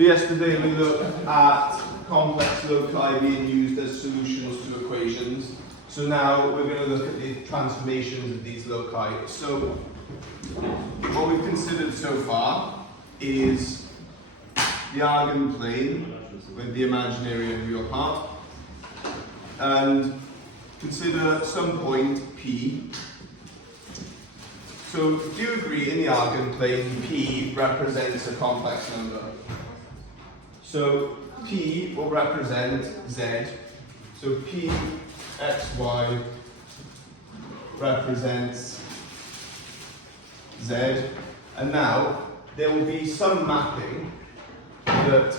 So yesterday we looked at complex loci being used as solutions to equations. So now we're going to look at the transformations of these loci. So what we've considered so far is the eigenplane with the imaginary and real part, and consider some point P. So do you agree in the eigenplane P represents a complex number? So P will represent Z. So P xy represents Z. And now there will be some mapping that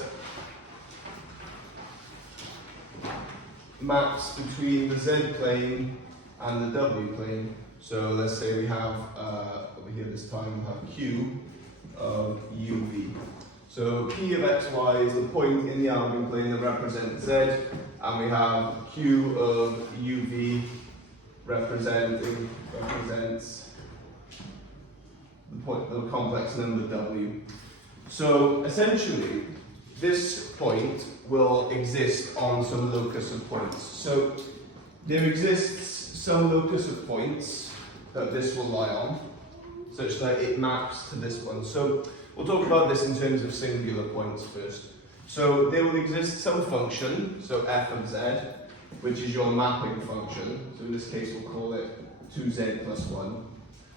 maps between the Z plane and the W plane. So let's say we have, over here this time, we have Q of UV. So P of xy is the point in the eigenplane that represents Z, and we have Q of UV represents the complex number W. So essentially, this point will exist on some locus of points. So there exists some locus of points that this will lie on, such that it maps to this one. So we'll talk about this in terms of singular points first. So there will exist some function, so f of z, which is your mapping function. So in this case we'll call it 2z plus 1.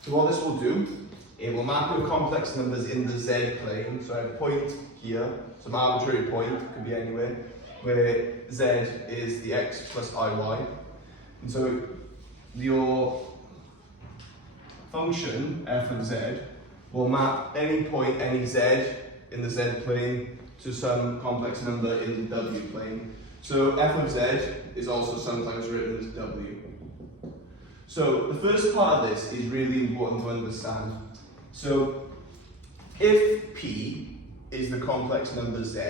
So what this will do, it will map your complex numbers in the z plane. So I have a point here, some arbitrary point, could be anywhere, where z is the x plus iy. And so your function f of z will map any point, any z in the z plane to some complex number in the w plane. So f of z is also sometimes written as w. So the first part of this is really important to understand. So if p is the complex number z,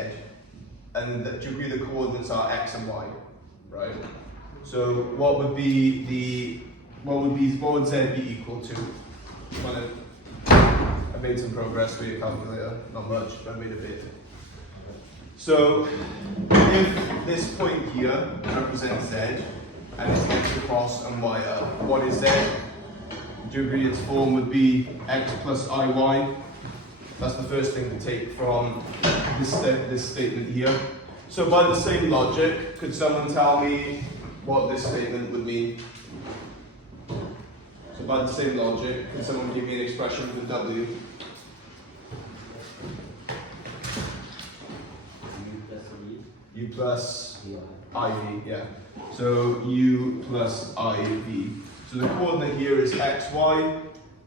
and do you agree the coordinates are x and y, right? So what would z be equal to? I made some progress with your calculator, not much, but I made a bit. So if this point here represents z, and it's x across and y up, what is z? Do you agree its form would be x plus iy? That's the first thing to take from this statement here. So by the same logic, could someone tell me what this statement would mean? So by the same logic, can someone give me an expression for w? U plus iv, yeah. So u plus iv. So the coordinate here is xy.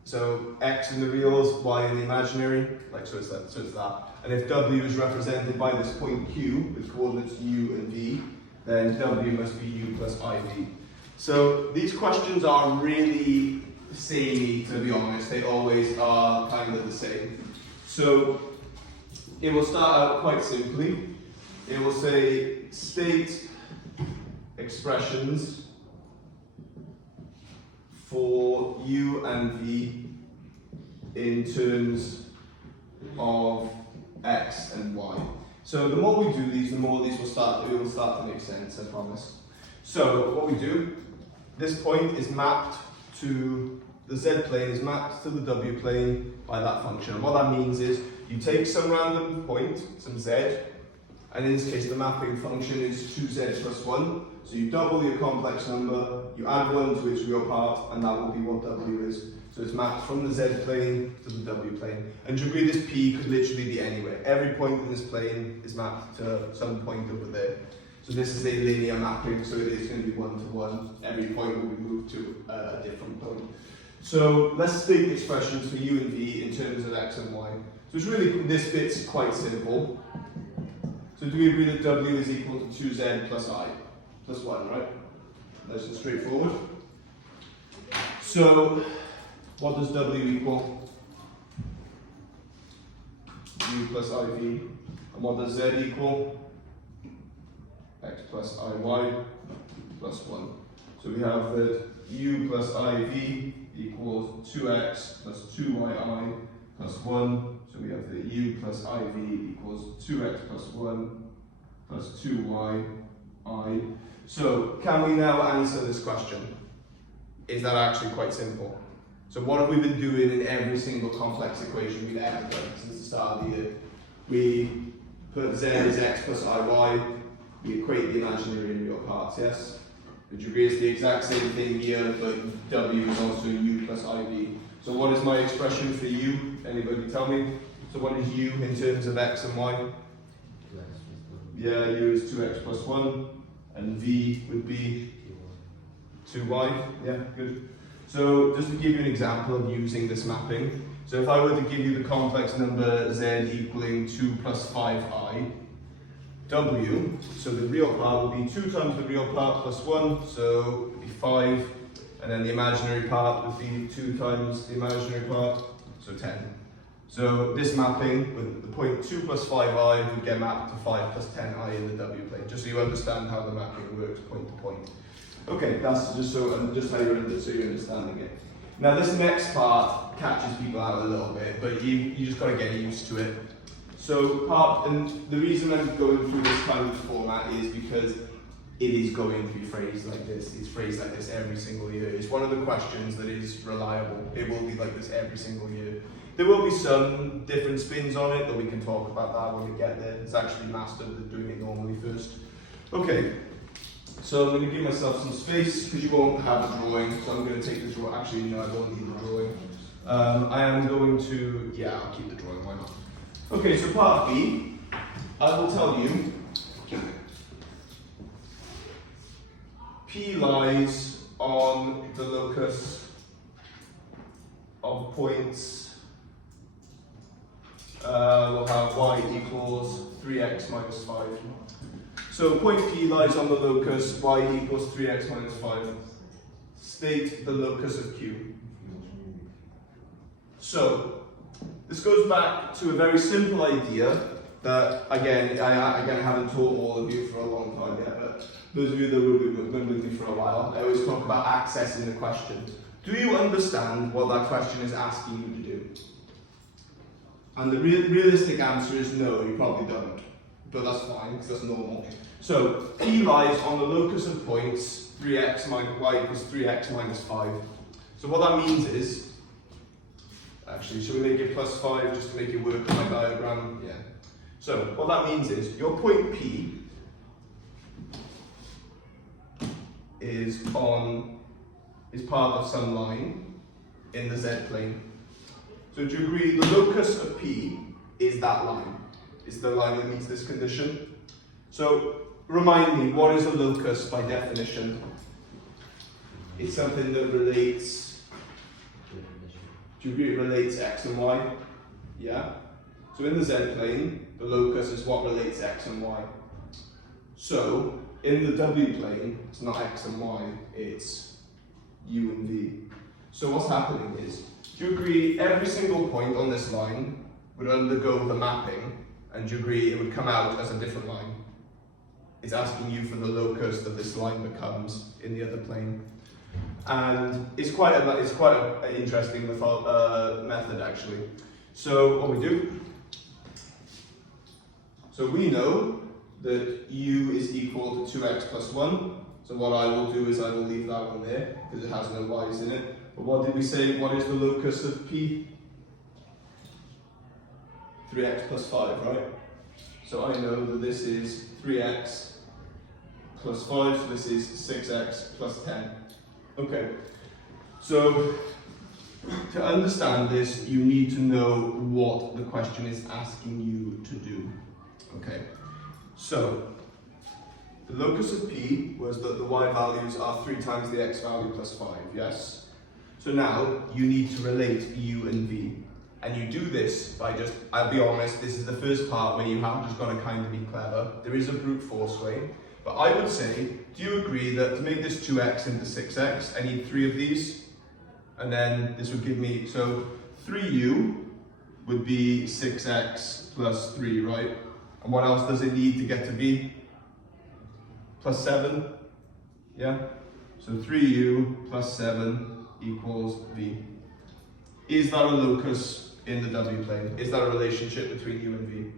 So x in the reals, y in the imaginary, so it's that. And if w is represented by this point q with coordinates u and v, then w must be u plus iv. So these questions are really samey, to be honest. They always are kind of the same. So it will start out quite simply. It will say state expressions for u and v in terms of x and y. So the more we do these, the more these will start to make sense, I promise. So what we do, this point is mapped to the z plane, is mapped to the w plane by that function. And what that means is you take some random point, some z, and in this case the mapping function is 2z plus 1. So you double your complex number, you add 1 to its real part, and that will be what w is. So it's mapped from the z plane to the w plane. And you agree this p could literally be anywhere. Every point in this plane is mapped to some point over there. So this is a linear mapping, so it is going to be 1 to 1. Every point will be moved to a different point. So let's state expressions for u and v in terms of x and y. So it's really, this bit's quite simple. So do we agree that w is equal to 2z plus I? Plus 1, right? Nice and straightforward. So what does w equal? U plus iv. And what does z equal? X plus iy plus 1. So we have that u plus iv equals 2x plus 2yi plus 1. So we have the u plus iv equals 2x plus 1 plus 2y I. So can we now answer this question? Is that actually quite simple? So what have we been doing in every single complex equation we've ever done since the start of the year? We put z as x plus iy, we equate the imaginary and real parts, yes? Would you agree it's the exact same thing here, but w is also u plus iv. So what is my expression for u? Anybody tell me? So what is u in terms of x and y? Yeah, u is 2x plus 1, and v would be 2y. Yeah, good. So just to give you an example of using this mapping, so if I were to give you the complex number z equaling 2 plus 5i, w, so the real part will be 2 times the real part plus 1, so it would be 5, and then the imaginary part would be 2 times the imaginary part, so 10. So this mapping, with the point 2 plus 5i would get mapped to 5 plus 10i in the w plane, just so you understand how the mapping works point to point. Okay, that's just so how you're understanding it. Now this next part catches people out a little bit, but you just got to get used to it. So and the reason I'm going through this kind of format is because it is going to be phrased like this. It's phrased like this every single year. It's one of the questions that is reliable. It will be like this every single year. There will be some different spins on it, but we can talk about that when we get there. It's actually mastered at doing it normally first. Okay, so I'm going to give myself some space because you won't have a drawing. So I'm going to take the drawing. Actually, no, I won't need the drawing. I am going to, yeah, I'll keep the drawing, why not? Okay, so part B, I will tell you P lies on the locus of points. We'll have y equals 3x minus 5. So point P lies on the locus y equals 3x minus 5. State the locus of Q. So this goes back to a very simple idea that, again, I haven't taught all of you for a long time yet, but those of you that have been with me for a while, I always talk about accessing the question. Do you understand what that question is asking you to do? And the realistic answer is no, you probably don't. But that's fine, because that's normal. So, P lies on the locus of points 3x minus y equals 3x minus 5. So what that means is, actually, should we make it plus 5 just to make it work on my diagram? Yeah. So, what that means is, your point P is part of some line in the z plane. So do you agree the locus of P is that line? It's the line that meets this condition. So remind me, what is a locus by definition? It's something that relates, do you agree it relates x and y? Yeah? So in the z plane, the locus is what relates x and y. So in the w plane, it's not x and y, it's u and v. So what's happening is, do you agree every single point on this line would undergo the mapping, and do you agree it would come out as a different line? It's asking you for the locus that this line becomes in the other plane. And it's quite an interesting method actually. So what we do, so we know that u is equal to 2x plus 1. So what I will do is I will leave that one there because it has no y's in it. But what did we say? What is the locus of P? 3x plus 5, right? So I know that this is 3x plus 5, so this is 6x plus 10. Okay, so to understand this, you need to know what the question is asking you to do. Okay, so the locus of P was that the y values are 3 times the x value plus 5, yes? So now you need to relate u and v. And you do this by just, I'll be honest, this is the first part where you have just got to kind of be clever. There is a brute force way. But I would say, do you agree that to make this 2x into 6x, I need 3 of these? And then this would give me, so 3u would be 6x plus 3, right? And what else does it need to get to v? Plus 7, yeah? So 3u plus 7 equals v. Is that a locus in the W plane. Is that a relationship between u and v?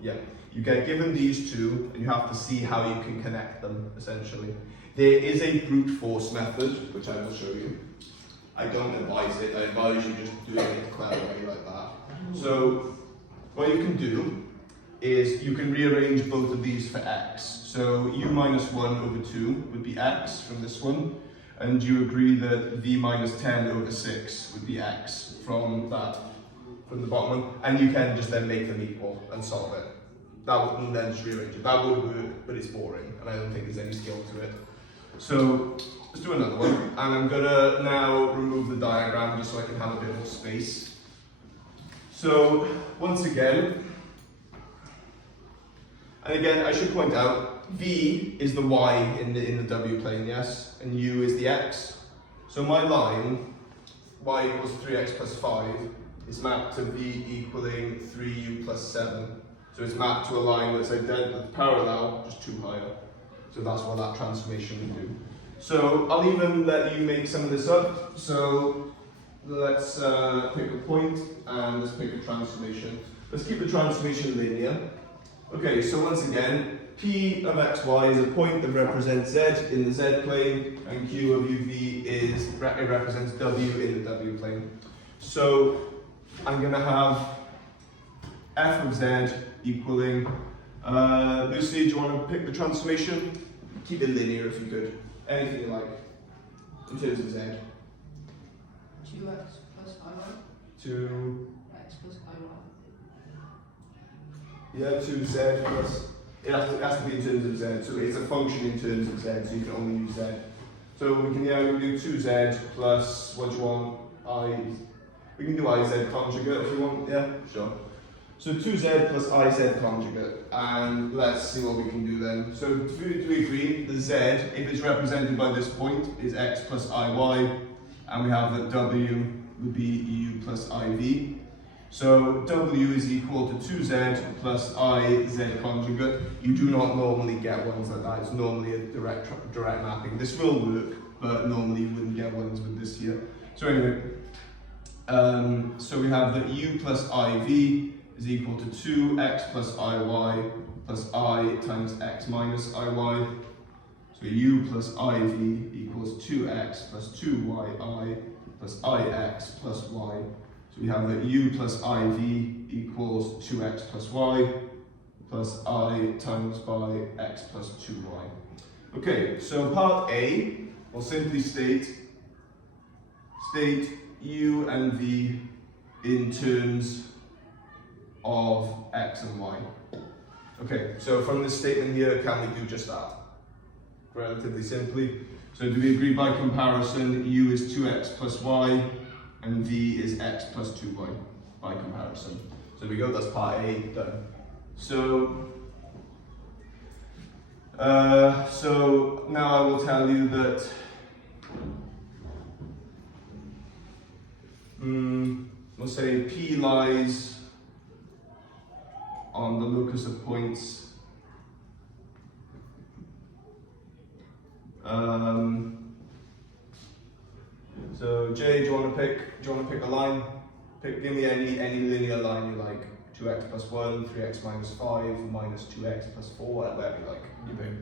Yeah. You get given these two, and you have to see how you can connect them, essentially. There is a brute force method, which I will show you. I don't advise it. I advise you just doing it a clever way like that. So what you can do is you can rearrange both of these for x. So u minus 1 over 2 would be x from this one, and you agree that v minus 10 over 6 would be x from that, from the bottom one, and you can just then make them equal and solve it. That would then just rearrange it. That would work, but it's boring, and I don't think there's any skill to it. So let's do another one, and I'm gonna now remove the diagram just so I can have a bit more space. So once again, and again I should point out, v is the y in the w plane, yes, and u is the x. So my line y equals 3x plus 5 is mapped to v equaling 3u plus 7. So it's mapped to a line that's parallel, just 2 higher. So that's what that transformation would do. So I'll even let you make some of this up. So let's pick a point and let's pick a transformation. Let's keep the transformation linear. Okay, so once again, P of xy is a point that represents z in the z plane, and Q of uv it represents w in the w plane. So I'm going to have f of z equaling, Lucy, do you want to pick the transformation? Keep it linear if you could. Anything you like, in terms of z. 2x plus iy. 2x plus iy. Yeah, 2z plus, it has to be in terms of z, so it's a function in terms of z, so you can only use z. So we can do 2z plus, what do you want, we can do iz conjugate if you want, yeah, sure. So 2z plus iz conjugate, and let's see what we can do then. So do we agree the z, if it's represented by this point, is x plus iy, and we have that w would be u plus iv. So w is equal to 2z plus iz conjugate. You do not normally get ones like that. It's normally a direct mapping. This will work, but normally you wouldn't get ones with this here. So anyway, so we have that u plus iv is equal to 2x plus iy plus I times x minus iy. So u plus iv equals 2x plus 2yi plus ix plus y. So we have that u plus iv equals 2x plus y plus I times by x plus 2y. Okay, so part A will simply state u and v in terms of x and y. Okay, so from this statement here, can we do just that? Relatively simply. So do we agree by comparison, u is 2x plus y, and v is x plus 2y by comparison. So there we go, that's part A done. So now I will tell you that we'll say P lies on the locus of points so Jay, do you want to pick a line? Give me any linear line you like. 2x plus 1, 3x minus 5, minus 2x plus 4, whatever you like. You pick.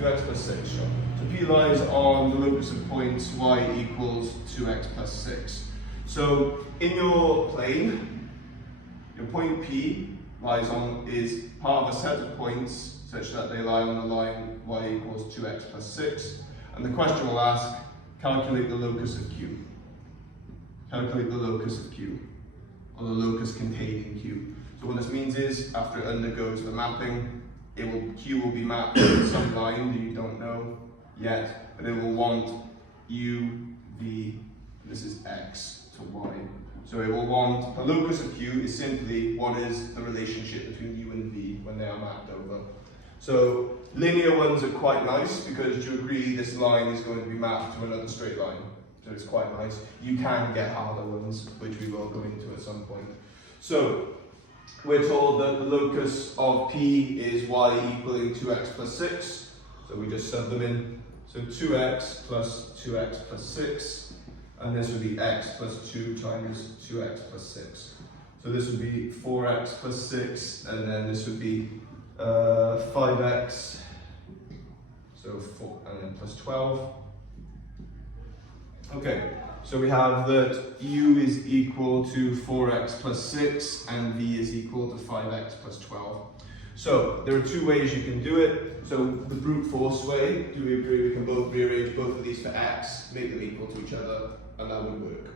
2x plus 6, sure. So P lies on the locus of points y equals 2x plus 6. So in your plane, your point P is part of a set of points such that they lie on the line y equals 2x plus 6. And the question will ask, calculate the locus of Q. Calculate the locus of Q, or the locus containing Q. So what this means is, after it undergoes the mapping, Q will be mapped to some line that you don't know yet, but it will want u, v, this is x to y. So it will want, the locus of Q is simply what is the relationship between u and v when they are mapped over. So linear ones are quite nice because you agree this line is going to be mapped to another straight line. So it's quite nice. You can get harder ones, which we will go into at some point. So we're told that the locus of P is y equaling 2x plus 6. So we just sub them in. So 2x plus 6. and this would be x plus 2 times 2x plus 6. So this would be 4x plus 6, and then this would be 5x, so 4, and then plus 12. Okay, so we have that u is equal to 4x plus 6, and v is equal to 5x plus 12. So there are two ways you can do it. So the brute force way, do we agree we can both rearrange both of these for x, make them equal to each other, and that would work.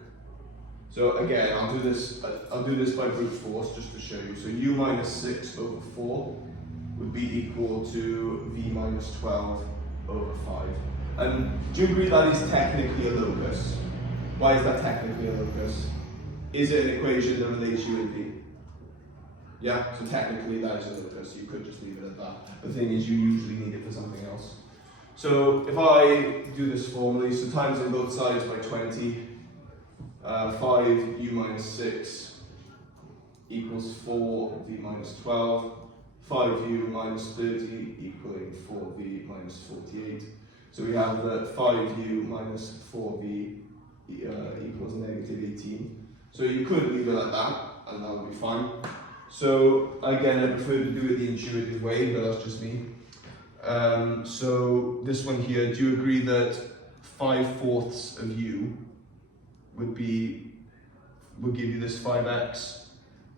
So again, I'll do this by brute force just to show you. So u minus 6 over 4 would be equal to v minus 12 over 5. And do you agree that is technically a locus? Why is that technically a locus? Is it an equation that relates u and v? Yeah, so technically that is a locus. You could just leave it at that. The thing is, you usually need it for something else. So if I do this formally, so times on both sides by 20, 5u minus 6 equals 4v minus 12, 5u minus 30 equaling 4v minus 48. So we have that 5u minus 4v equals negative 18. So you could leave it like that, and that would be fine. So again, I prefer to do it the intuitive way, but that's just me. So this one here, do you agree that 5/4 of u would give you this 5x?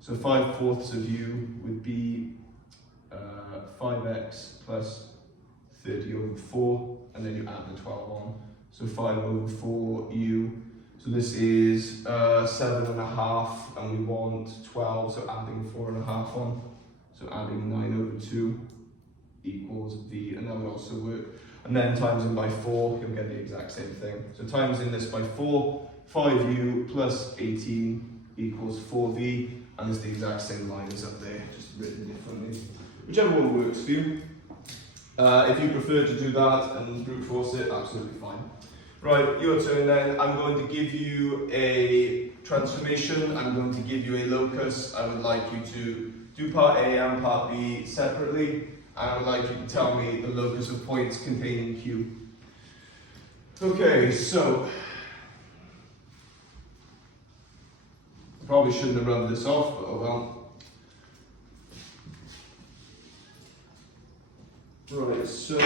So 5/4 of u would be 5x plus 30 over 4, and then you add the 12 on. So 5 over 4u. So this is 7.5, and we want 12, so adding 4.5 on. So adding 9 over 2 equals v, and that would also work. And then times in by 4, you'll get the exact same thing. So times in this by 4, 5u plus 18 equals 4v, and it's the exact same line as up there, just written differently. Whichever one works for you. If you prefer to do that and brute force it, absolutely fine. Right, your turn then. I'm going to give you a transformation. I'm going to give you a locus. I would like you to do part A and part B separately. And I would like you to tell me the locus of points containing Q. Okay, so I probably shouldn't have rubbed this off, but oh well. Right, so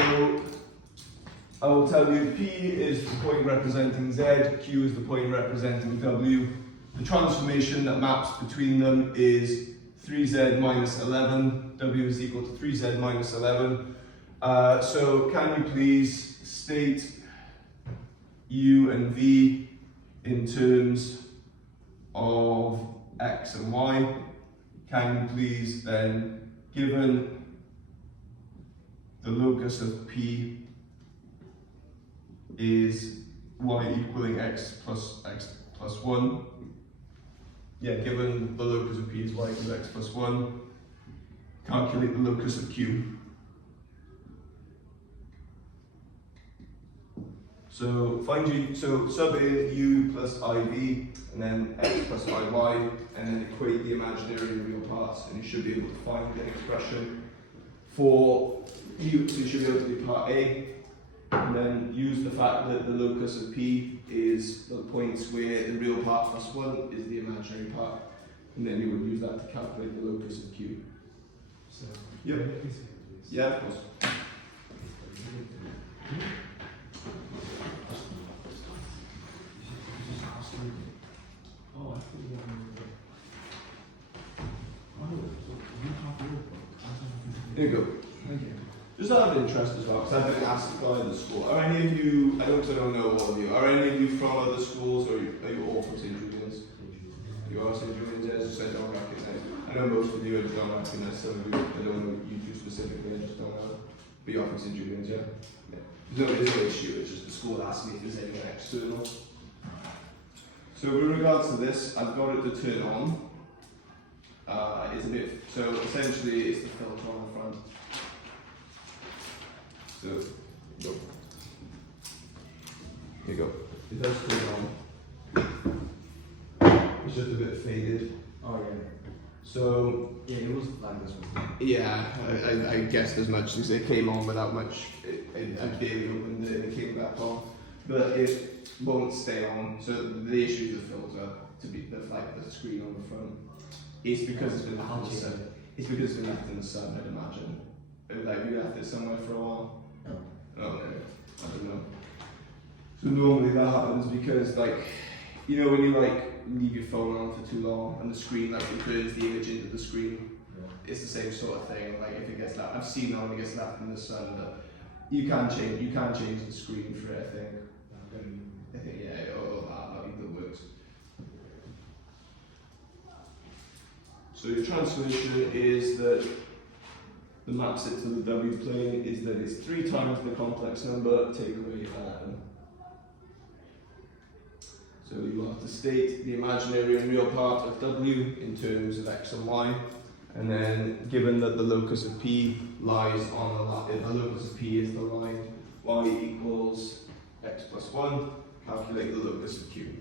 I will tell you P is the point representing Z, Q is the point representing W. The transformation that maps between them is 3Z minus 11. W is equal to 3Z minus 11. So can you please state U and V in terms of X and Y? Can you please then, given the locus of P is y equaling x plus 1. Yeah, given the locus of P is y equals x plus 1, calculate the locus of Q. So sub in u plus iv, and then x plus iy, and then equate the imaginary and real parts, and you should be able to find an expression for u. So you should be able to do part A, and then use the fact that the locus of P is the points where the real part plus 1 is the imaginary part, and then you would use that to calculate the locus of Q. So, yep. Yeah, of course. Oh, I thought you There you go. Thank you. Just out of interest as well, because I've been asked by other schools. Are any of you, I don't know all of you, are any of you from other schools, or are you all from St. Julian's? You are St. Julian's, yeah, just I don't recognise. I know most of you I don't recognise, some of you, I don't know you two specifically, I just don't know. But you're from St. Julian's, yeah? Yeah. There's no issue, it's just the school asked me if there's anything external. So with regards to this, I've got it to turn on. It's a bit, so essentially it's the filter on the front. So, go. Here you go. It does turn on. It's just a bit faded. Oh, yeah. So, yeah, it was like this one. Yeah, I guessed as much since it came on without much. I barely opened it and it came back on. But won't stay on. So the issue with the filter, to be like the screen on the front, is because it's been left in the sun. It's because it's been left in the sun, I'd imagine. Like you left it somewhere for a while. No. Okay, I don't know. So normally that happens because, like, you know, when you like leave your phone on for too long and the screen like it burns the image into the screen. Yeah. It's the same sort of thing. Like if it gets left, I've seen that when it gets left in the sun, but you can change the screen for it. I think yeah, or that either works. So your translation is that the maps it to the W plane is that it's 3 times the complex number, take away 11. So you have to state the imaginary and real part of W in terms of x and y, and then given that the locus of P lies on the line, the locus of P is the line y equals x plus 1, calculate the locus of Q.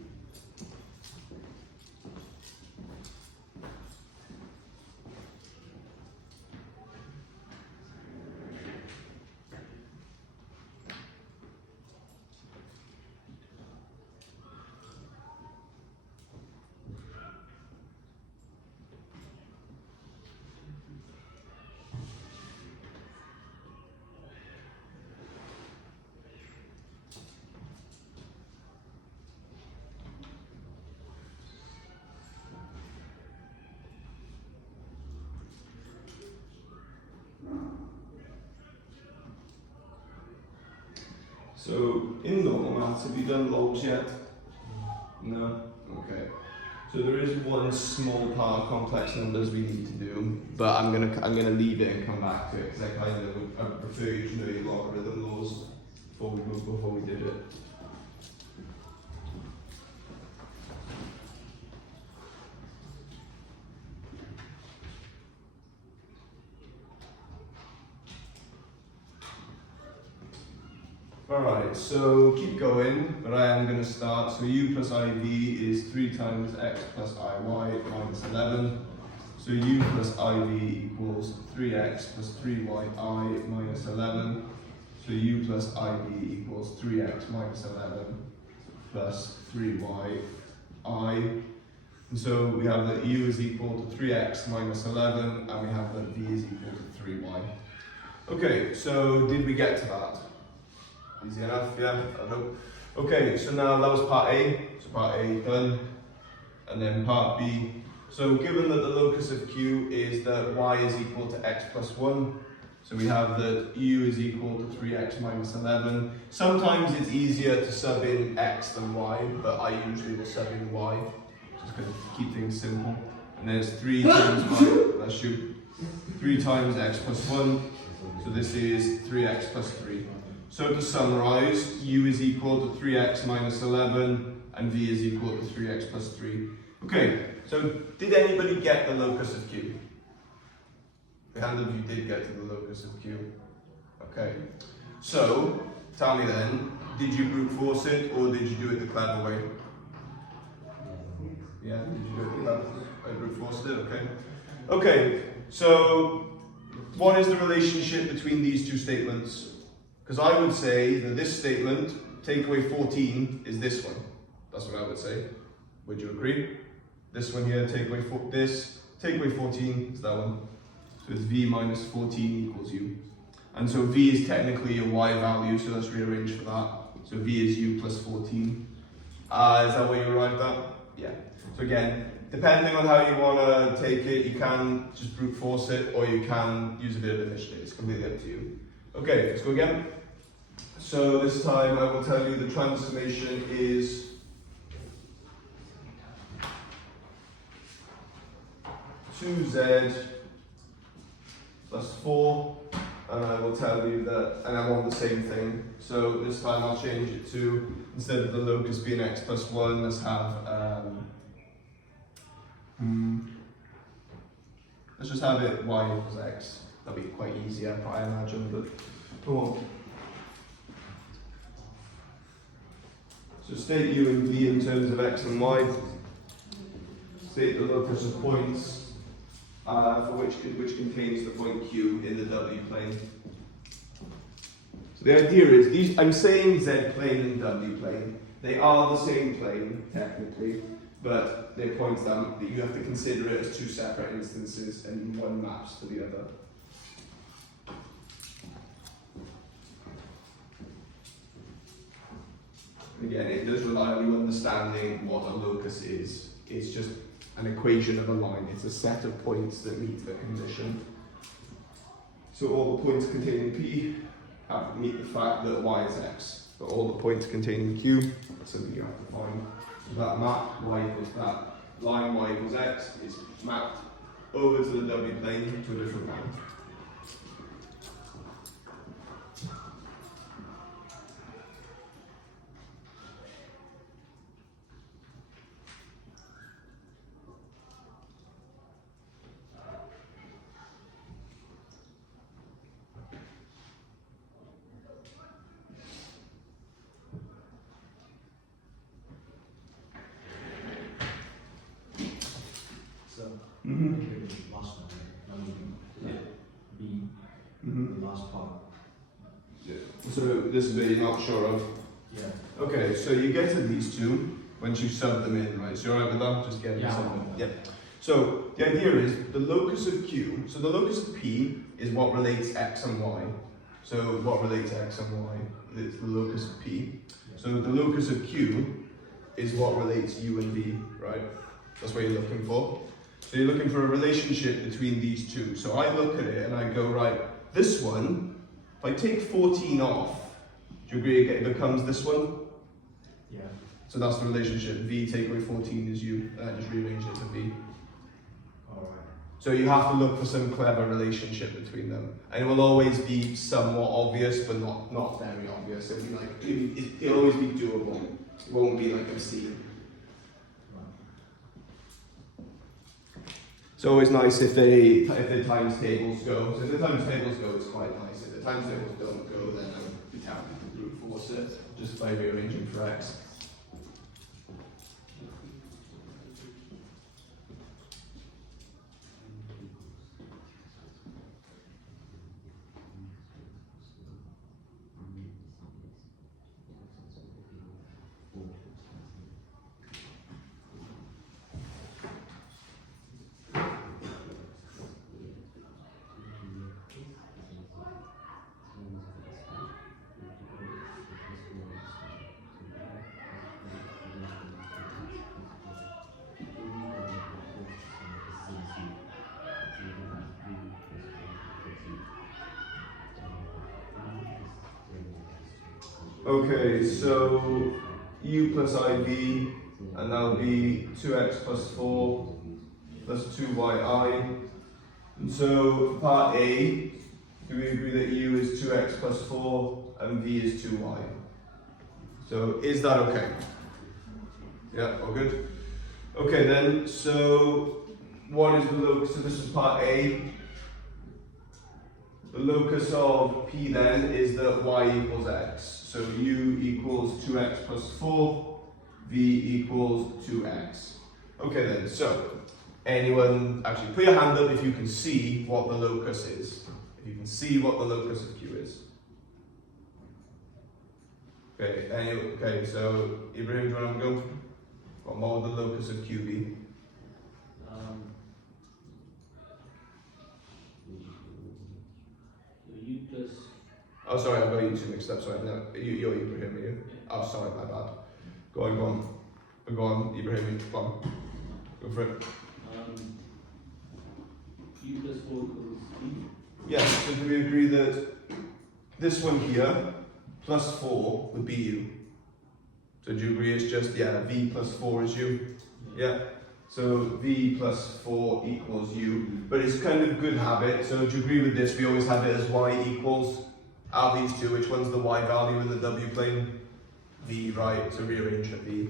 So in normal maths, have you done lobes yet? No? Okay. So there is one small part of complex numbers we need to do, but I'm gonna leave it and come back to it because I prefer you to know your logarithm laws before we did it. Alright, so keep going, but I am going to start. So u plus iv is 3 times x plus iy minus 11. So u plus iv equals 3x plus 3yi minus 11. So u plus iv equals 3x minus 11 plus 3yi. And so we have that u is equal to 3x minus 11, and we have that v is equal to 3y. Okay, so did we get to that? Easy enough, yeah, I hope. Okay, so now that was part A, so part A done, and then part B. So given that the locus of Q is that y is equal to x plus 1, so we have that u is equal to 3x minus 11. Sometimes it's easier to sub in x than y, but I usually will sub in y, just to keep things simple. And then it's 3 times y, 3 times x plus 1, so this is 3x plus 3. So to summarize, u is equal to 3x minus 11 and v is equal to 3x plus 3. Okay, so did anybody get the locus of Q? The hand of you did get to the locus of Q. Okay, so tell me then, did you brute force it or did you do it the clever way? Yeah, did you do it the clever way? I brute forced it, okay. Okay, so what is the relationship between these two statements? Because I would say that this statement, take away 14, is this one. That's what I would say. Would you agree? This one here, take away 14 is that one. So it's v minus 14 equals u. And so v is technically a y value, so let's rearrange for that. So v is u plus 14. Is that what you arrived at? Yeah. So again, depending on how you want to take it, you can just brute force it, or you can use a bit of initiative. It's completely up to you. Okay, let's go again. So this time I will tell you the transformation is two z plus 4, and I will tell you that, and I want the same thing. So this time I'll change it to, instead of the locus being x plus 1, let's have, let's just have it y equals x. That'll be quite easy, I imagine, but come on. So state u and v in terms of x and y. State the locus of points for which contains the point q in the w plane. So the idea is I'm saying z plane and w plane. They are the same plane, technically, but they point out that you have to consider it as two separate instances and one maps to the other. Again, it does rely on you understanding what a locus is. It's just an equation of a line. It's a set of points that meet the condition. So all the points containing P have to meet the fact that Y is X. But all the points containing Q, so you have to find that map, Y equals that line, Y equals X, is mapped over to the W plane to a different line. So, Mm-hmm. the last one, Yeah. B, Mm-hmm. the last part. So this is bit you're not sure of. Yeah. Okay, so you get to these two once you sub them in, right? So you're alright with that? Just get them Yeah. subbed in. Yep. So the idea is the locus of Q. So the locus of P is what relates X and Y. So what relates X and Y? It's the locus of P. So the locus of Q is what relates U and V, right? That's what you're looking for. So you're looking for a relationship between these two. So I look at it and I go, right, this one, if I take 14 off, do you agree it becomes this one? Yeah. So that's the relationship. V take away 14 is U. And I just rearrange it to V. Alright. So you have to look for some clever relationship between them. And it will always be somewhat obvious, but not very obvious. It'll be like, it'll always be doable. It won't be like obscene. It's always nice if the times tables go. So if the times tables go, it's quite nice. If the times tables don't go, then I would be tempted to brute force it just by rearranging for X. Okay, so U plus IV, and that'll be 2x plus 4 plus 2yi. And so for part A, do we agree that U is 2x plus 4 and V is 2y? So is that okay? Yeah, all good? Okay then, so what is the locus? So this is part A. The locus of P then is that y equals x. So U equals 2x plus 4, V equals 2x. Okay then, so anyone, actually put your hand up if you can see what the locus is. If you can see what the locus of Q is. Okay, okay, so Ibrahim, do you want to go? What would the locus of Q be? U plus. Oh, sorry, I've got you two mixed up. Sorry, no, you're Ibrahim, are you? Oh, sorry, my bad. Go on, Ibrahim, go on. Go for it. U plus 4 equals V. Yeah, so do we agree that this one here, plus 4, would be U? So do you agree it's just, yeah, V plus 4 is U? Yeah. So V plus 4 equals U, but it's kind of good habit. So do you agree with this? We always have it as Y equals, out of these two, which one's the Y value in the W plane? V, right? So rearrange it, V.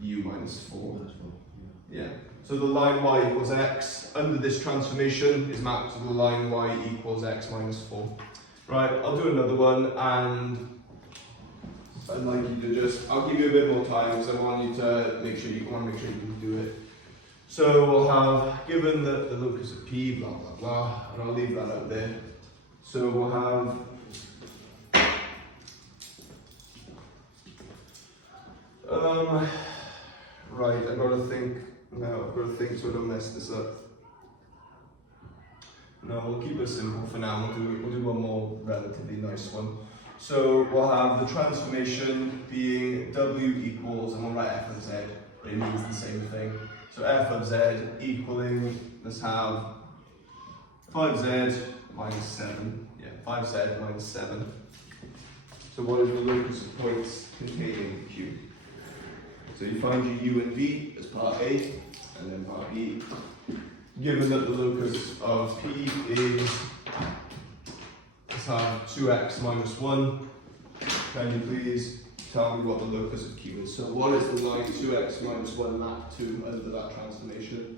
U minus 4. Yeah. So the line Y equals X, under this transformation, is mapped to the line Y equals X minus 4. Right, I'll do another one, and I'd like you to just, I'll give you a bit more time because I want you to make sure you can do it. So we'll have, given the locus of P, blah, blah, blah, and I'll leave that out there. So we'll have Right, I've got to think now. I've got to think so I don't mess this up. No, we'll keep it simple for now. We'll do one more relatively nice one. So we'll have the transformation being W equals, and we'll write f of z, but it means the same thing. So f of z equaling, let's have 5z minus 7. Yeah, 5z minus 7. So what is the locus of points containing Q? So you find your U and V as part A, and then part B. Given that the locus of P is, let's have 2x minus 1, can you please tell me what the locus of Q is? So what is the line 2x minus 1 map to under that transformation?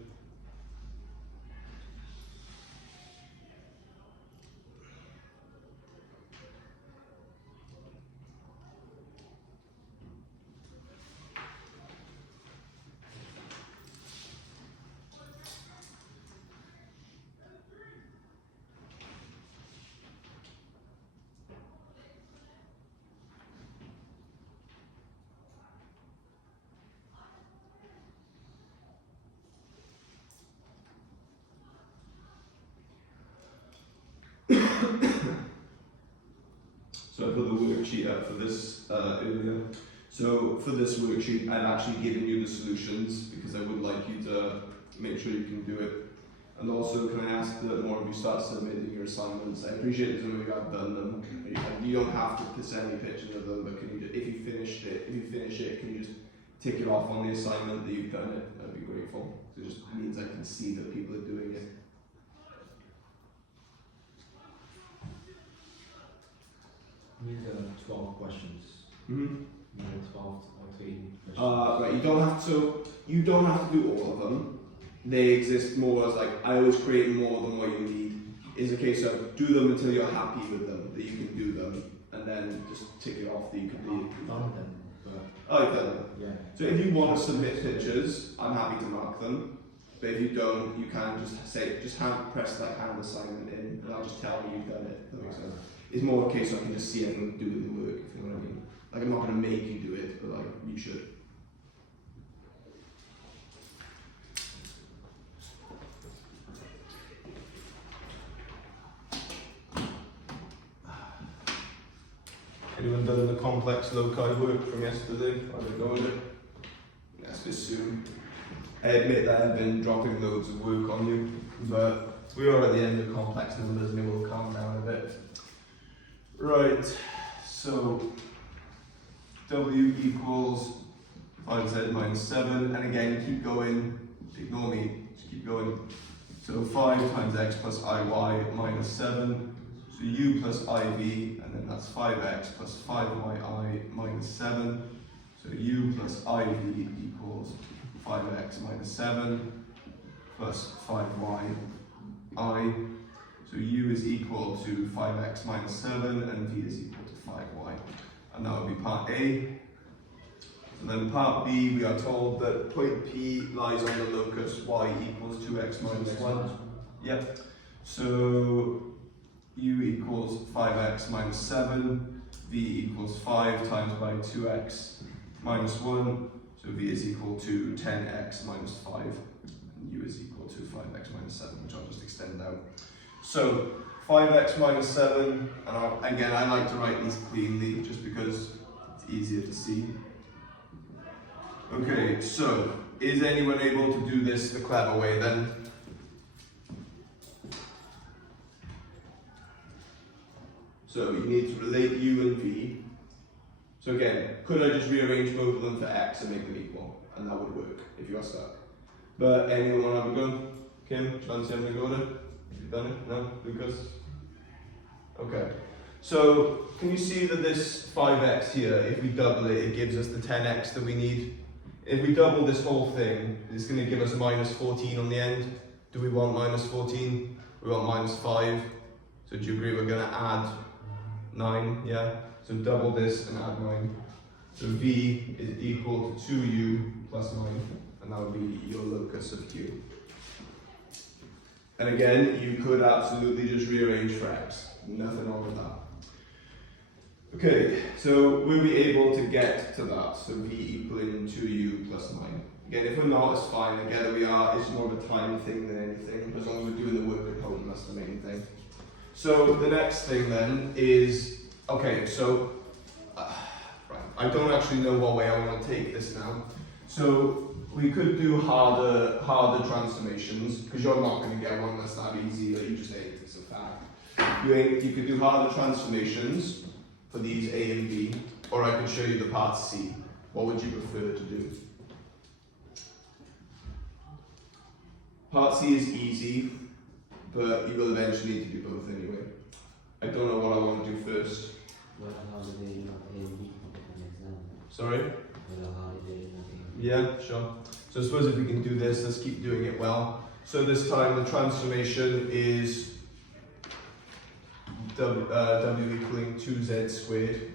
So I put the worksheet up for this earlier. So for this worksheet, I've actually given you the solutions because I would like you to make sure you can do it. And also, can I ask that more of you start submitting your assignments? I appreciate some of you have done them. You don't have to send me pictures of them, but can you, if you finish it, can you just tick it off on the assignment that you've done it? I'd be grateful. So it just means I can see that people are doing it. We need 12 questions. Mm-hmm. We need 12 or 13 questions. Right, you don't have to do all of them. They exist more as like, I always create more than what you need. It's a case of do them until you're happy with them, that you can do them, and then just tick it off that you can do. Done them, but Oh, you've done them. yeah. So if you want to submit pictures, I'm happy to mark them. But if you don't, you can just say, press that hand assignment in, and I'll just tell you you've done it. That makes sense. It's more a case of I can just see everyone doing the work, if you know what I mean. Like, I'm not going to make you do it, but like, you should. Anyone done the complex loci work from yesterday? How did it go with it? Let's assume. I admit that I've been dropping loads of work on you, but we are at the end of complex numbers and it will calm down a bit. Right, so W equals 5z minus 7, and again, keep going, ignore me, just keep going. So 5 times x plus iy minus 7, so u plus iv, and then that's 5x plus 5yi minus 7, so u plus iv equals 5x minus 7 plus 5y I. So u is equal to 5x minus 7 and v is equal to 5y. And that would be part A. And then part B, we are told that point P lies on the locus y equals 2x minus 1. Yep. So u equals 5x minus 7, v equals 5 times by 2x minus 1. So v is equal to 10x minus 5. And u is equal to 5x minus 7, which I'll just extend out. So 5x minus 7, and again I like to write these cleanly just because it's easier to see. Okay, so is anyone able to do this the clever way then? So you need to relate u and v. So again, could I just rearrange both of them for x and make them equal? And that would work if you are stuck. But anyone want to have a go? Kim, fancy having a go at it? Done it? No? Lucas? Okay. So, can you see that this 5x here, if we double it, it gives us the 10x that we need? If we double this whole thing, it's going to give us minus 14 on the end. Do we want minus 14? We want minus 5. So do you agree we're going to add 9? Yeah? So double this and add 9. So v is equal to 2u plus 9. And that would be your locus of q. And again, you could absolutely just rearrange for x. Nothing wrong with that. Okay, so we'll be able to get to that, so v equaling 2u plus 9. Again, if we're not, it's fine. Again, we are, it's more of a time thing than anything, as long as we're doing the work at home, that's the main thing. So the next thing then is, okay, so, right, I don't actually know what way I want to take this now. So we could do harder transformations, because you're not going to get one that's that easy that you just ate, it's a fact. You could do harder transformations for these A and B, or I could show you the part C. What would you prefer to do? Part C is easy, but you will eventually need to do both anyway. I don't know what I want to do first. Well, how do they not A and B an exam? Sorry? Well, how do they not A and B? Yeah, sure. So I suppose if we can do this, let's keep doing it well. So this time the transformation is w equaling 2z squared.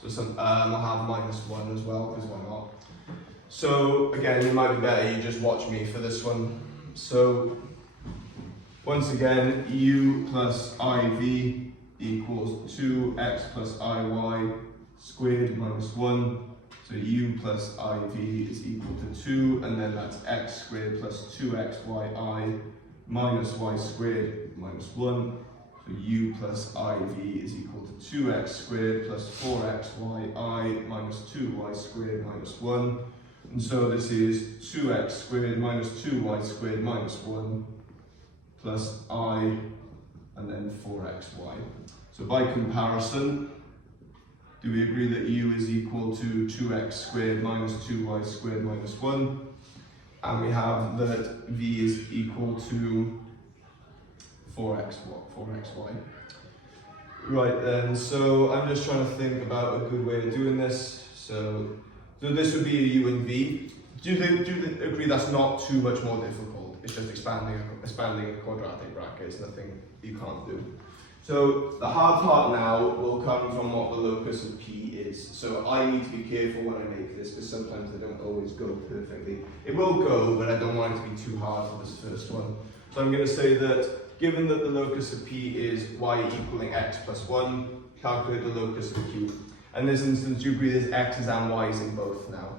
So we'll have minus 1 as well, because why not? So again, it might be better you just watch me for this one. So once again, u plus iv equals 2x plus iy squared minus 1. So u plus iv is equal to 2, and then that's x squared plus 2xyi minus y squared minus 1. So u plus iv is equal to 2x squared plus 4xyi minus 2y squared minus 1. And so this is 2x squared minus 2y squared minus 1 plus I, and then 4xy. So by comparison, do we agree that u is equal to 2x squared minus 2y squared minus 1? And we have that v is equal to 4xy. Right then, so I'm just trying to think about a good way of doing this. So this would be a u and v. Do you agree that's not too much more difficult? It's just expanding a quadratic bracket. It's nothing you can't do. So the hard part now will come from what the locus of P is. So I need to be careful when I make this, because sometimes they don't always go perfectly. It will go, but I don't want it to be too hard for this first one. So I'm going to say that given that the locus of P is y equaling x plus 1, calculate the locus of Q. In this instance, you agree there's x's and y's in both now.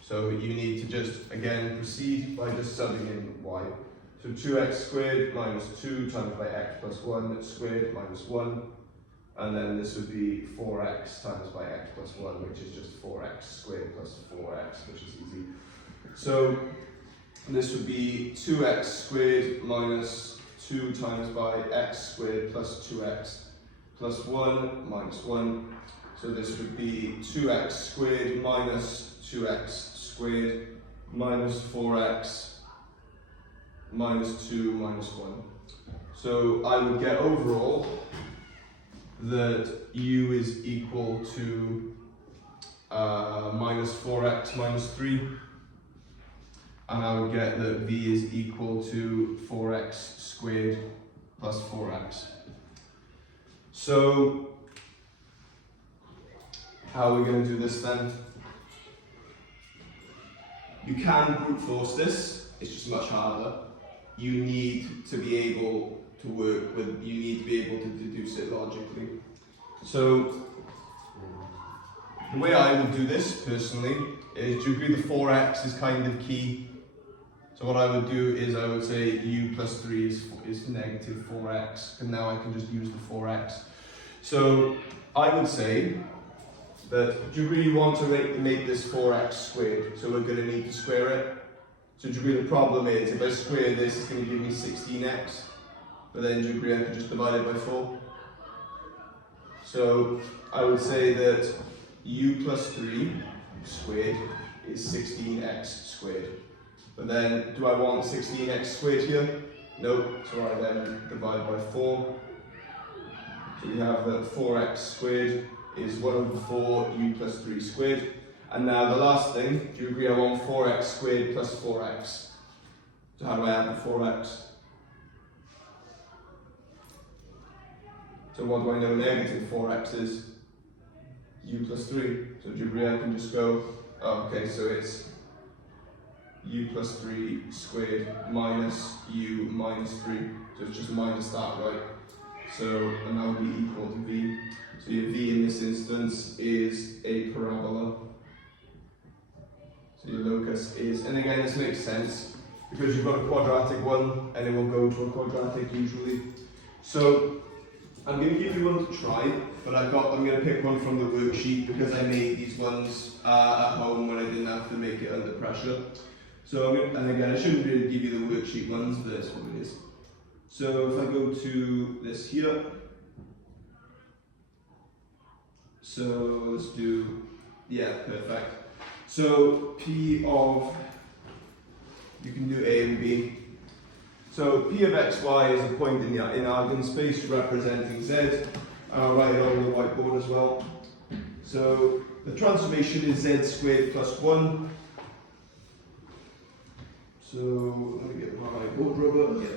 So you need to just, again, proceed by just subbing in y. So 2x squared minus 2 times by x plus 1 squared minus 1. And then this would be 4x times by x plus 1, which is just 4x squared plus 4x, which is easy. So this would be 2x squared minus 2 times by x squared plus 2x plus 1 minus 1. So this would be 2x squared minus 2x squared minus 4x minus 2 minus 1. So I would get overall that u is equal to minus 4x minus 3. And I would get that v is equal to 4x squared plus 4x. So how are we going to do this then? You can brute force this, it's just much harder. You need to be able to work with, you need to be able to deduce it logically. So the way I would do this personally is, do you agree the 4x is kind of key? So what I would do is I would say u plus 3 is negative 4x, and now I can just use the 4x. So I would say that, do you really want to make this 4x squared? So we're going to need to square it. So do you agree the problem is, if I square this, it's going to give me 16x. But then do you agree I can just divide it by 4? So I would say that u plus 3 squared is 16x squared. But then, do I want 16x squared here? No, so I then divide by 4. So we have that 4x squared is 1 over 4 u plus 3 squared. And now the last thing, do you agree I want 4x squared plus 4x? So how do I add the 4x? So what do I know negative 4x is? U plus 3. So do you agree I can just go, oh, okay, so it's u plus 3 squared minus u minus 3. So it's just minus that, right? So, and that would be equal to v. So your v in this instance is a parabola. So your locus is, and again this makes sense because you've got a quadratic one and it will go to a quadratic usually. So I'm going to give you one to try, but I'm going to pick one from the worksheet because I made these ones at home when I didn't have to make it under pressure. So and again, I shouldn't really give you the worksheet ones, but that's what it is. So if I go to this here, so let's do, yeah, perfect. So P of, you can do A and B. So P of xy is a point in the eigenspace representing z. I'll write it on the whiteboard as well. So the transformation is z squared plus 1. So let me get my board rubber. Yeah.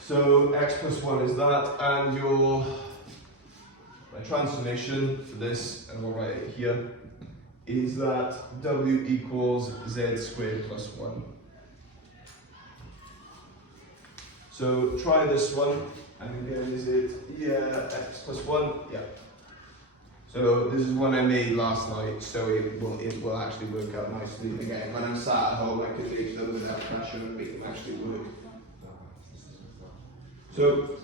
So x plus 1 is that, and my transformation for this, and we'll write it here, is that w equals z squared plus 1. So try this one, and again, is it, yeah, x plus 1, yeah. So this is one I made last night, so it will actually work out nicely. Again, when I'm sat at home, I can make them without pressure and make them actually work. So,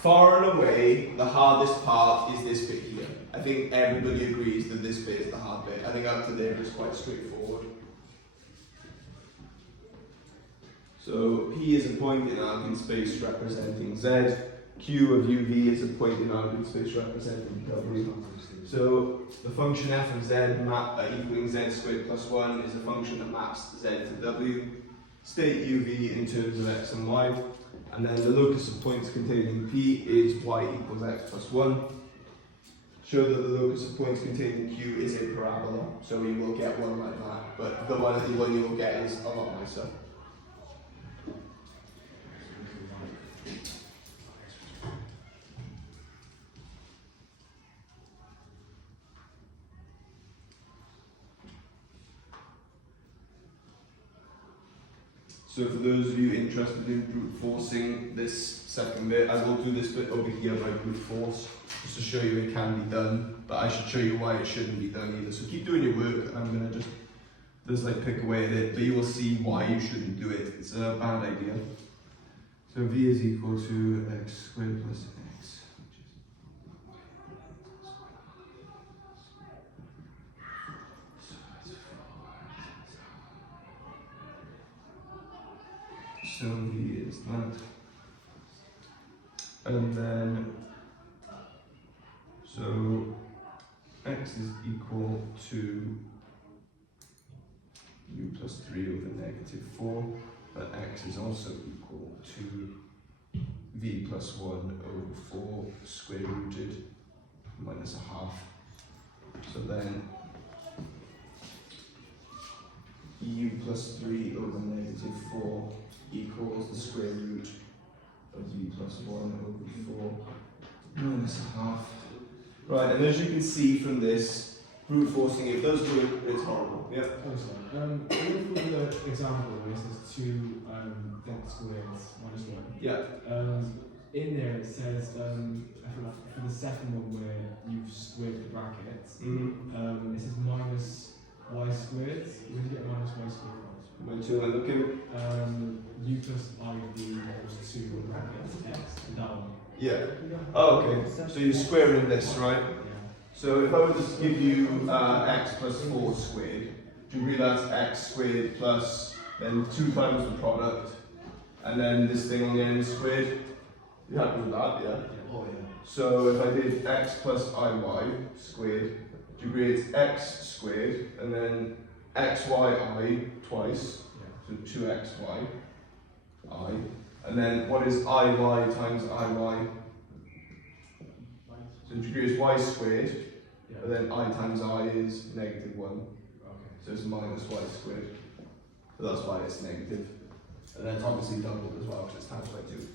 far and away, the hardest part is this bit here. I think everybody agrees that this bit is the hard bit. I think up to there it's quite straightforward. So P is a point in eigenspace representing Z. Q of UV is a point in eigenspace representing W. So the function f of z equaling z squared plus 1 is a function that maps z to W. State UV in terms of x and y. And then the locus of points contained in P is y equals x plus 1. Show that the locus of points contained in Q is a parabola, so you will get one like that, but the one you will get is a lot nicer. So for those of you interested in brute forcing this second bit, I will do this bit over here by brute force, just to show you it can be done, but I should show you why it shouldn't be done either. So keep doing your work, and I'm going to just like pick away at it, but you will see why you shouldn't do it. It's a bad idea. So v is equal to x squared plus x, so v is that, and then so x is equal to u plus 3 over negative 4, but x is also equal to v plus 1 over 4 square rooted minus a half. So then u plus 3 over negative 4 equals the square root of v plus 1 over 4 minus a half. Right, and as you can see from this, brute forcing it does work, but it's horrible. Yeah. If we do the example where it says 2 z squared minus 1. Yeah. In there it says, for the second one where you've squared the brackets, it says minus y squared. Where do you get minus y squared from? Where to I looking? U plus id equals 2 brackets x, that one. Yeah. Oh, okay. So you're squaring this, right? So if I were to give you x plus 4 squared, do you agree that's x squared plus then 2 times the product, and then this thing on the end squared? You happy with that, yeah? Oh yeah. So if I did x plus iy squared, do you agree it's x squared, and then xyi twice, so 2xy, I, and then what is iy times iy? So do you agree it's y squared, but then I times I is negative 1. Okay. So it's minus y squared. So that's why it's negative. And then it's obviously doubled as well, because it's times by 2.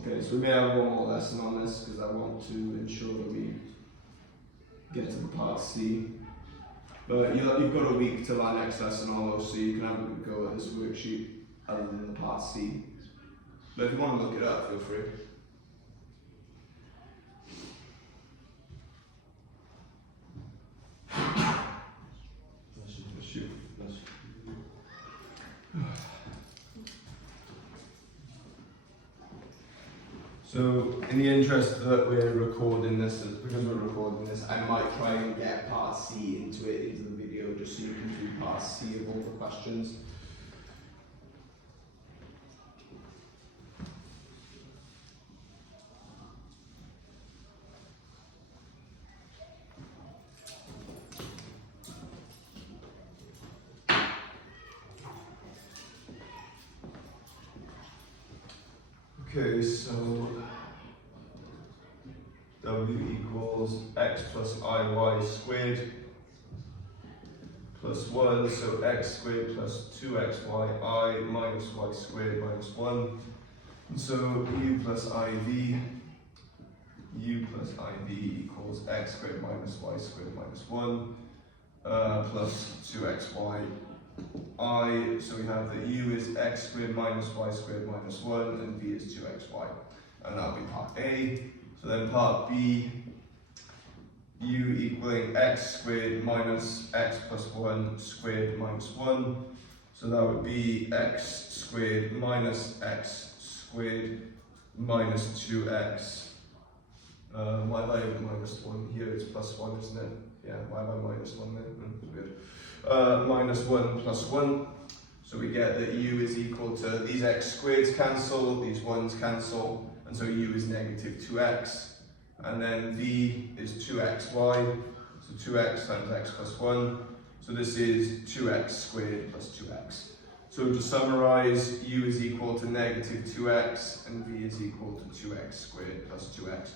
Okay, so So we may have one more lesson on this because I want to ensure that we get to the part C. But you've got a week till our next lesson on Loci, so you can have a good go at this worksheet other than the part C. But if you want to look it up, feel free. Shoot. So, in the interest that we're recording this, because we're recording this, I might try and get part C into the video, just so you can do part C of all the questions. Okay, so W equals x plus iy squared plus 1, so x squared plus 2xy I minus y squared minus 1. And so u plus iv equals x squared minus y squared minus 1 plus 2xy I, so we have that u is x squared minus y squared minus 1 and v is 2xy. And that'll be part A. So then part B, u equaling x squared minus x plus 1 squared minus 1. So that would be x squared minus x squared minus 2x. Why have I minus 1 here? It's plus 1, isn't it? Yeah, why have I minus 1 there? Good. Minus 1 plus 1. So we get that u is equal to, these x squareds cancel, these 1's cancel, and so u is negative 2x. And then v is 2xy, so 2x times x plus 1. So this is 2x squared plus 2x. So to summarize, u is equal to negative 2x, and v is equal to 2x squared plus 2x.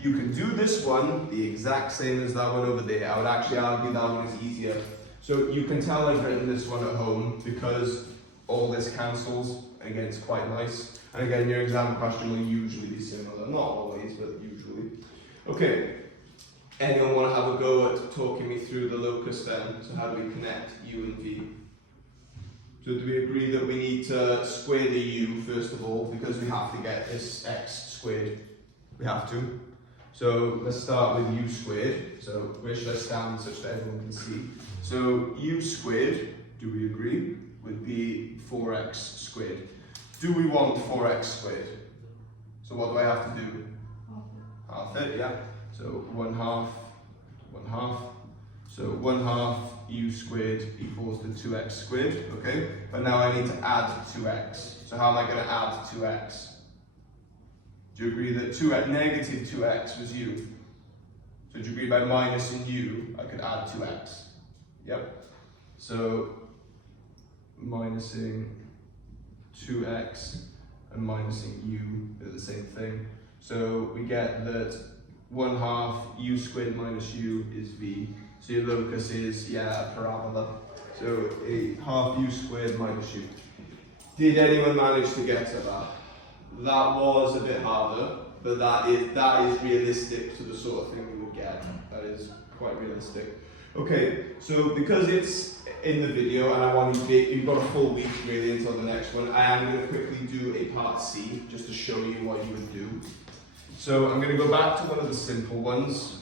You can do this one the exact same as that one over there. I would actually argue that one is easier. So you can tell I've written this one at home because all this cancels, and again it's quite nice. And again, your exam question will usually be similar, not always, but usually. Okay, anyone want to have a go at talking me through the locus then? So how do we connect u and v? So do we agree that we need to square the u first of all, because we have to get this x squared? We have to. So let's start with u squared. So where should I stand such that everyone can see? So u squared, do we agree, would be 4x squared. Do we want 4x squared? So what do I have to do? Half it, yeah. So 1/2, 1/2. So 1/2 u squared equals to 2x squared, okay? But now I need to add 2x. So how am I going to add 2x? Do you agree that negative 2x was u? So do you agree by minusing u, I could add 2x? Yep. So minusing 2x and minusing u are the same thing. So we get that 1/2 u squared minus u is v. So your locus is, yeah, a parabola. So a half u squared minus u. Did anyone manage to get to that? That was a bit harder, but that is realistic to the sort of thing we would get. That is quite realistic. Okay, so because it's in the video and I want you've got a full week really until the next one, I am going to quickly do a part C just to show you what you would do. So I'm going to go back to one of the simple ones.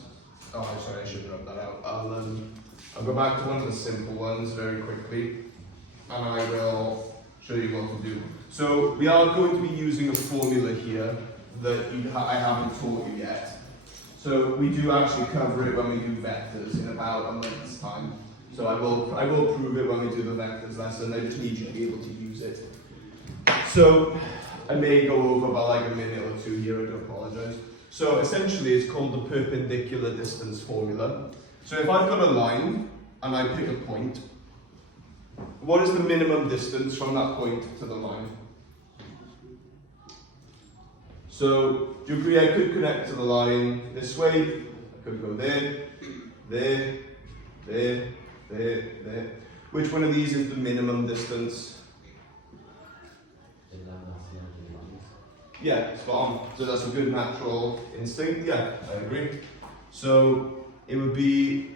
Oh, sorry, I should have rubbed that out. I'll go back to one of the simple ones very quickly, and I will show you what to do. So we are going to be using a formula here that I haven't taught you yet. So we do actually cover it when we do vectors in about a month's time. So I will prove it when we do the vectors lesson. I just need you to be able to use it. So I may go over by like a minute or two here, I do apologize. So essentially it's called the perpendicular distance formula. So if I've got a line and I pick a point, what is the minimum distance from that point to the line? So do you agree I could connect to the line this way? I could go there, there, there, there, there. Which one of these is the minimum distance? Yeah, spot on. So that's a good natural instinct. Yeah, I agree. So it would be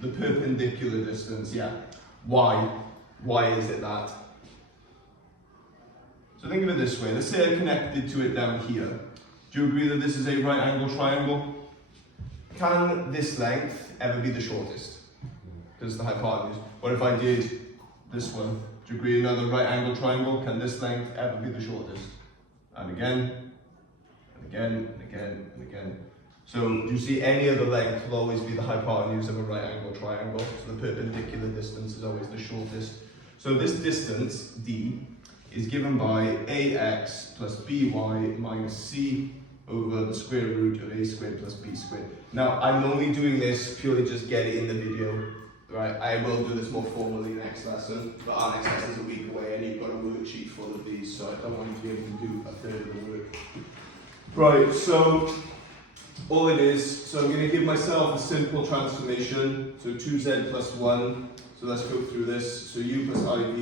the perpendicular distance. Yeah. Why? Why is it that? So think of it this way. Let's say I connected to it down here. Do you agree that this is a right angle triangle? Can this length ever be the shortest? Because the hypotenuse. What if I did this one? Do you agree another right angle triangle? Can this length ever be the shortest? And again, and again, and again, and again. So do you see any other length will always be the hypotenuse of a right angle triangle? So the perpendicular distance is always the shortest. So this distance, d, is given by ax plus by minus c over the square root of a squared plus b squared. Now, I'm only doing this purely just get it in the video, right? I will do this more formally next lesson, but our next lesson is a week away and you've got a worksheet full of these, so I don't want you to be able to do a third of the work. Right, so all it is, so I'm going to give myself a simple transformation, so 2z plus 1, so let's go through this, so u plus iv,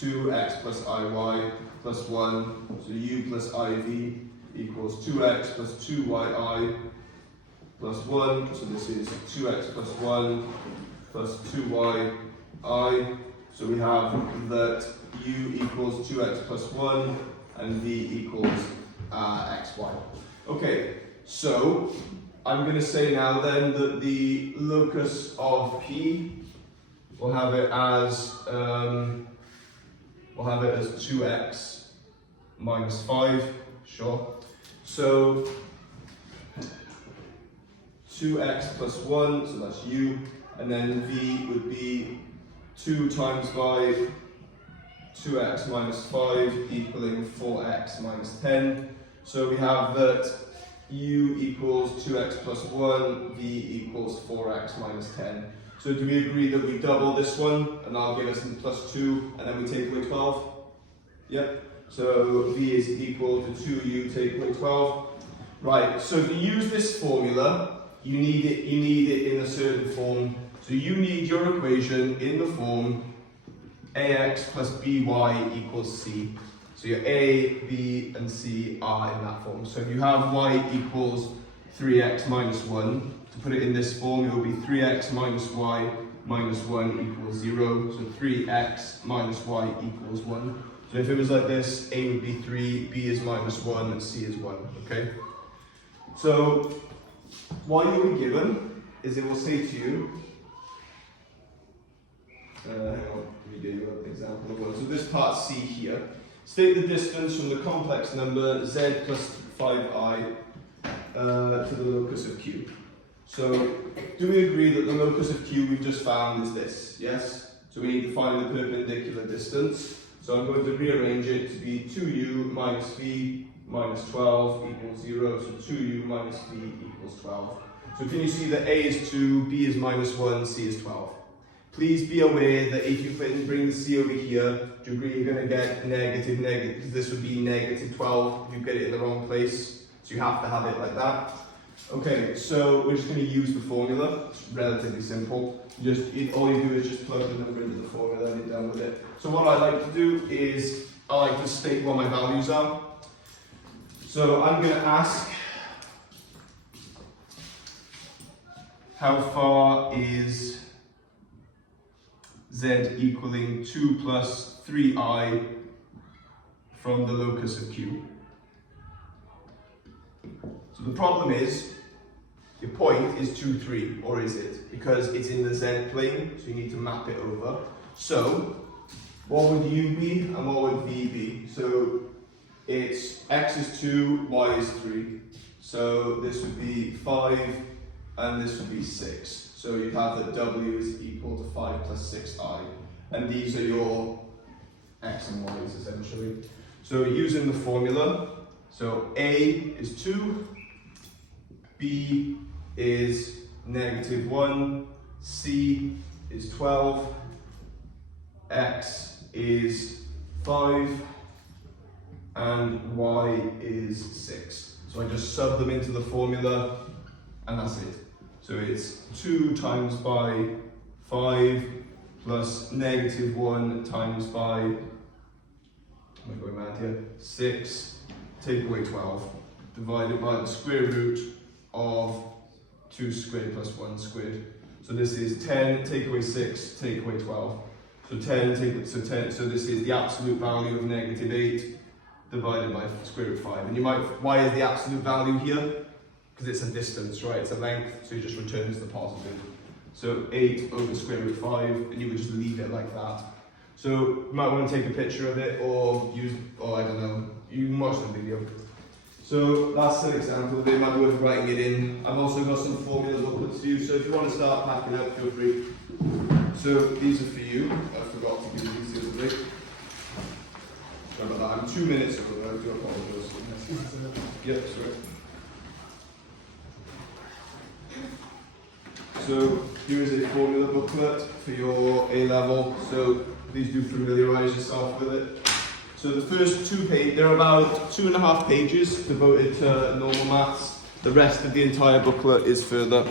2x plus iy plus 1, so u plus iv equals 2x plus 2yi plus 1, so this is 2x plus 1 plus 2yi, so we have that u equals 2x plus 1 and v equals xy. Okay, so I'm going to say now then that the locus of P, we'll have it as 2x minus 5, sure. So 2x plus 1, so that's u, and then v would be 2 times by 2x minus 5 equaling 4x minus 10. So we have that u equals 2x plus 1, v equals 4x minus 10. So do we agree that we double this one, and that'll give us plus 2, and then we take away 12? Yep. So v is equal to 2u take away 12. Right, so to use this formula, you need it in a certain form. So you need your equation in the form ax plus by equals c. So your a, b, and c are in that form. So if you have y equals 3x minus 1, to put it in this form, it will be 3x minus y minus 1 equals 0. So 3x minus y equals 1. So if it was like this, a would be 3, b is minus 1, and c is 1, okay? So what you'll be given is it will say to you, hang on, let me give you an example of one. So this part C here, state the distance from the complex number z plus 5i to the locus of Q. So do we agree that the locus of Q we've just found is this, yes? So we need to find the perpendicular distance. So I'm going to rearrange it to be 2u minus v minus 12 equals 0, so 2u minus v equals 12. So can you see that a is 2, b is minus 1, c is 12? Please be aware that if you bring the c over here, do you agree you're going to get negative, because this would be negative 12 if you get it in the wrong place. So you have to have it like that. Okay, so we're just going to use the formula. It's relatively simple. All you do is just plug the number into the formula and you're done with it. So what I like to do is I like to state what my values are. So I'm going to ask, how far is z equaling 2 plus 3i from the locus of Q? So the problem is, your point is 2, 3, or is it? Because it's in the z plane, so you need to map it over. So, what would u be and what would v be? So, it's x is 2, y is 3. So, this would be 5, and this would be 6. So, you'd have that w is equal to 5 plus 6i. And these are your x and y's essentially. So, using the formula, so a is 2, b is negative 1, c is 12, x is 5, and y is 6. So I just sub them into the formula, and that's it. So it's 2 times by 5 plus negative 1 times by, am I going mad here? 6 take away 12, divided by the square root of 2 squared plus 1 squared. So this is 10, take away 6, take away 12. So 10, so this is the absolute value of negative 8 divided by square root 5. And you might, why is the absolute value here? Because it's a distance, right? It's a length, so you just return as the positive. So 8 over square root 5, and you would just leave it like that. So you might want to take a picture of it, or use, or I don't know, you can watch the video. So that's an example. It might be worth writing it in. I've also got some formula booklets for you, so if you want to start packing up, feel free. So these are for you. I forgot to give you these the other day. Sorry about that. I'm 2 minutes ago. I do apologise. Yep, sorry. So here is a formula booklet for your A level. So please do familiarise yourself with it. So the first 2 pages, there are about 2.5 pages devoted to normal maths. The rest of the entire booklet is further